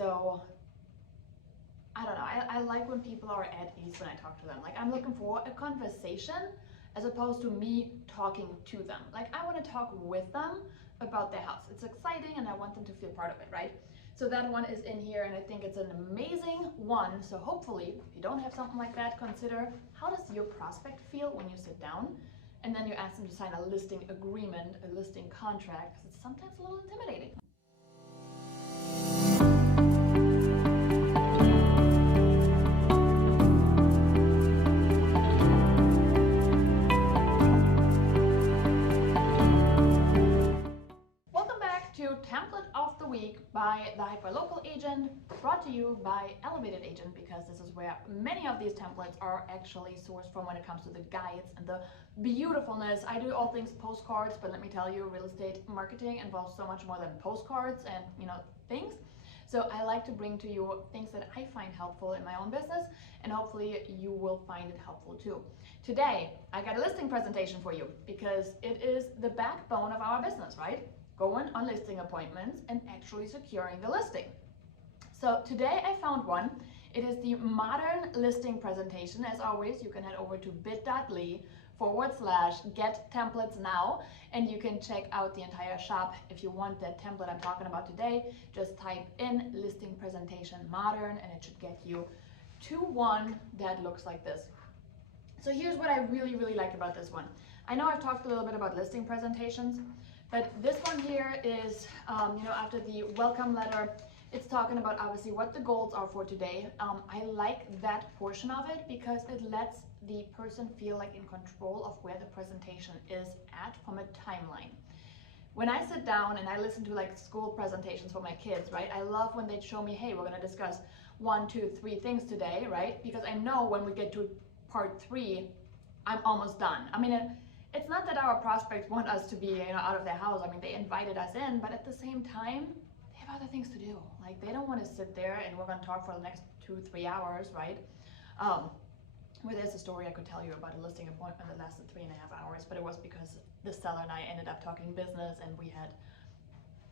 So I don't know, I like when people are at ease when I talk to them. Like, I'm looking for a conversation as opposed to me talking to them. Like, I want to talk with them about their house. It's exciting and I want them to feel part of it, right? So that one is in here and I think it's an amazing one. So hopefully, if you don't have something like that, consider how does your prospect feel when you sit down and then you ask them to sign a listing agreement, a listing contract, because it's sometimes a little intimidating. Template of the week by the Hyperlocal Agent, brought to you by Elevated Agent, because this is where many of these templates are actually sourced from when it comes to the guides and the beautifulness. I do all things postcards, but let me tell you, real estate marketing involves so much more than postcards and things. So I like to bring to you things that I find helpful in my own business, and hopefully you will find it helpful too. Today, I got a listing presentation for you because it is the backbone of our business, right? Going on listing appointments and actually securing the listing. So today I found one. It is the modern listing presentation. As always, you can head over to bit.ly/get templates now, and you can check out the entire shop. If you want that template I'm talking about today, just type in listing presentation modern and it should get you to one that looks like this. So here's what I really like about this one. I know I've talked a little bit about listing presentations, but this one here is, after the welcome letter, it's talking about obviously what the goals are for today. I like that portion of it because it lets the person feel like in control of where the presentation is at from a timeline. When I sit down and I listen to like school presentations for my kids, right? I love when they show me, hey, we're gonna discuss 1, 2, 3 things today, right? Because I know when we get to part 3, I'm almost done. I mean, it's not that our prospects want us to be out of their house. I mean, they invited us in, but at the same time, they have other things to do. Like, they don't want to sit there and we're going to talk for the next 2-3 hours, right? Well, there's a story I could tell you about a listing appointment that lasted 3.5 hours, but it was because the seller and I ended up talking business and we had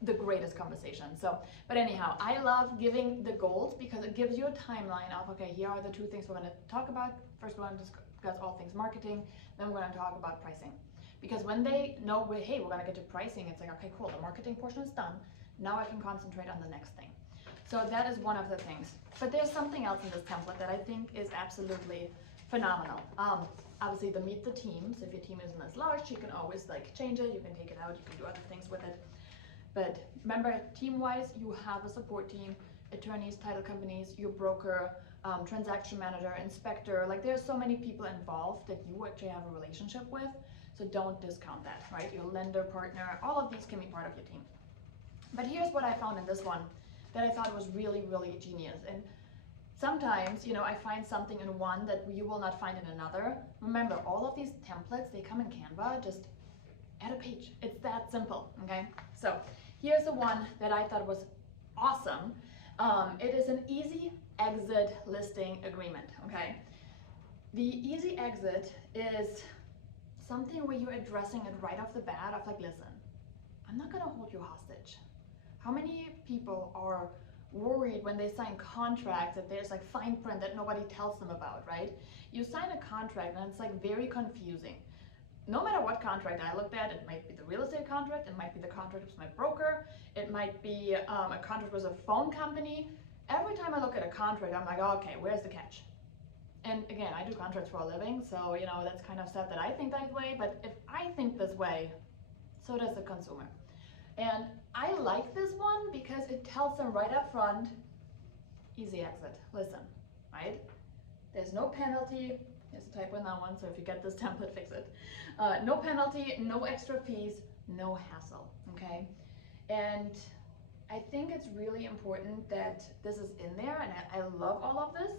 the greatest conversation. So, but anyhow, I love giving the goals because it gives you a timeline of, okay, here are the 2 things we're going to talk about. First, we're going to discuss all things marketing, then we're going to talk about pricing. Because when they know, hey, we're going to get to pricing, it's like, okay, cool, the marketing portion is done. Now I can concentrate on the next thing. So that is one of the things. But there's something else in this template that I think is absolutely phenomenal. Obviously, the meet the teams. If your team isn't as large, you can always like change it. You can take it out. You can do other things with it. But remember, team-wise, you have a support team, attorneys, title companies, your broker, transaction manager, inspector. Like, there's so many people involved that you actually have a relationship with. So don't discount that, right? Your lender, partner, all of these can be part of your team. But here's what I found in this one that I thought was really genius. And sometimes, I find something in one that you will not find in another. Remember, all of these templates, they come in Canva. Just add a page. It's that simple, okay? So here's the one that I thought was awesome. It is an easy exit listing agreement, okay? The easy exit is something where you're addressing it right off the bat of like, listen, I'm not gonna hold you hostage. How many people are worried when they sign contracts that there's like fine print that nobody tells them about, right? You sign a contract and it's like very confusing. No matter what contract I looked at, it might be the real estate contract, it might be the contract with my broker, it might be a contract with a phone company. Every time I look at a contract, I'm like, okay, where's the catch? And again, I do contracts for a living, so that's kind of sad that I think that way, but if I think this way, so does the consumer. And I like this one because it tells them right up front, easy exit, listen, right? There's no penalty. There's a typo in that one, so if you get this template, fix it. No penalty, no extra fees, no hassle, okay? And I think it's really important that this is in there, and I love all of this,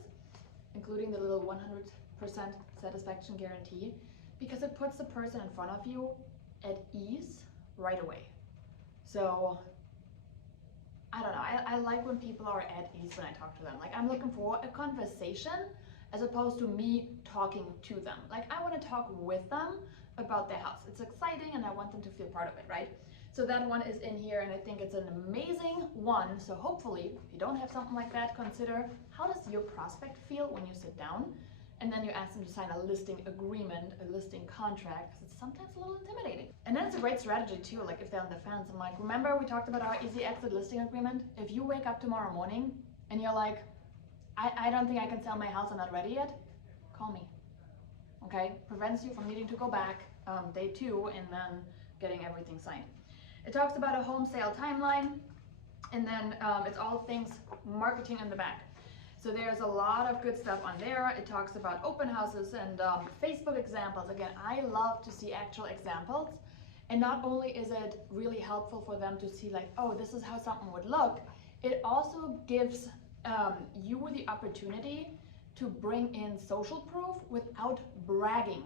including the little 100% satisfaction guarantee, because it puts the person in front of you at ease right away. So, I don't know, I like when people are at ease when I talk to them. Like, I'm looking for a conversation as opposed to me talking to them. Like, I want to talk with them about their house. It's exciting and I want them to feel part of it, right? So that one is in here, and I think it's an amazing one. So hopefully, if you don't have something like that, consider how does your prospect feel when you sit down, and then you ask them to sign a listing agreement, a listing contract, because it's sometimes a little intimidating. And then it's a great strategy too, like if they're on the fence, I'm like, remember we talked about our easy exit listing agreement? If you wake up tomorrow morning and you're like, I don't think I can sell my house, I'm not ready yet, call me. Okay, prevents you from needing to go back day 2 and then getting everything signed. It talks about a home sale timeline, and then it's all things marketing in the back. So there's a lot of good stuff on there. It talks about open houses and Facebook examples. Again, I love to see actual examples, and not only is it really helpful for them to see like, oh, this is how something would look, it also gives you the opportunity to bring in social proof without bragging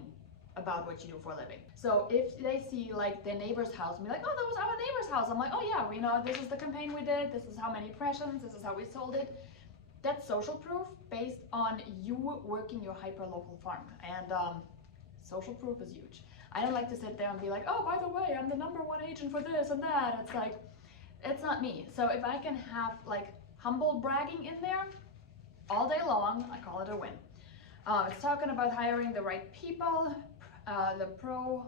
about what you do for a living. So if they see like their neighbor's house and be like, oh, that was our neighbor's house, I'm like, oh yeah, we know this is the campaign we did, this is how many impressions, this is how we sold it. That's social proof based on you working your hyper-local farm. And social proof is huge. I don't like to sit there and be like, oh, by the way, I'm the #1 agent for this and that. It's like, it's not me. So if I can have like humble bragging in there all day long, I call it a win. It's talking about hiring the right people, the pro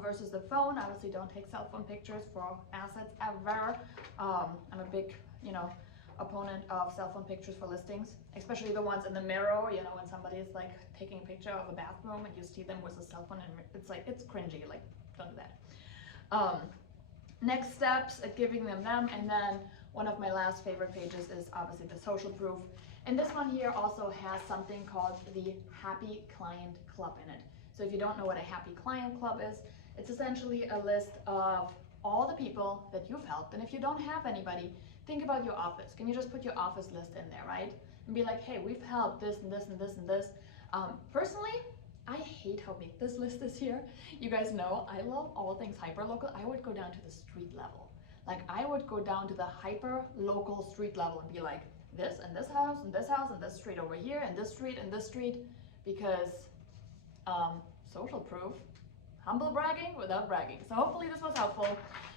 versus the phone. Obviously, don't take cell phone pictures for assets ever. I'm a big, opponent of cell phone pictures for listings, especially the ones in the mirror, when somebody is like taking a picture of a bathroom and you see them with a cell phone, and it's cringy, like, don't do that. Next steps at giving them, and then one of my last favorite pages is obviously the social proof. And this one here also has something called the Happy Client Club in it. So if you don't know what a Happy Client Club is, it's essentially a list of all the people that you've helped. And if you don't have anybody, think about your office. Can you just put your office list in there, right? And be like, hey, we've helped this and this and this and this. Personally, I hate how big this list is here. You guys know I love all things hyper-local. I would go down to the street level. Like, I would go down to the hyper-local street level and be like, this and this house and this house and this street over here and this street, because social proof, humble bragging without bragging. So hopefully this was helpful.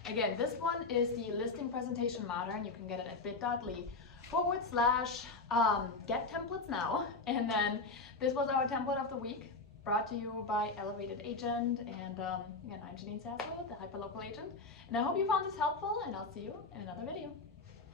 Again, this one is the listing presentation modern. You can get it at bit.ly/get templates now. And then this was our template of the week, brought to you by Elevated Agent. And again, I'm Janine Sasso, the hyperlocal agent. And I hope you found this helpful, and I'll see you in another video.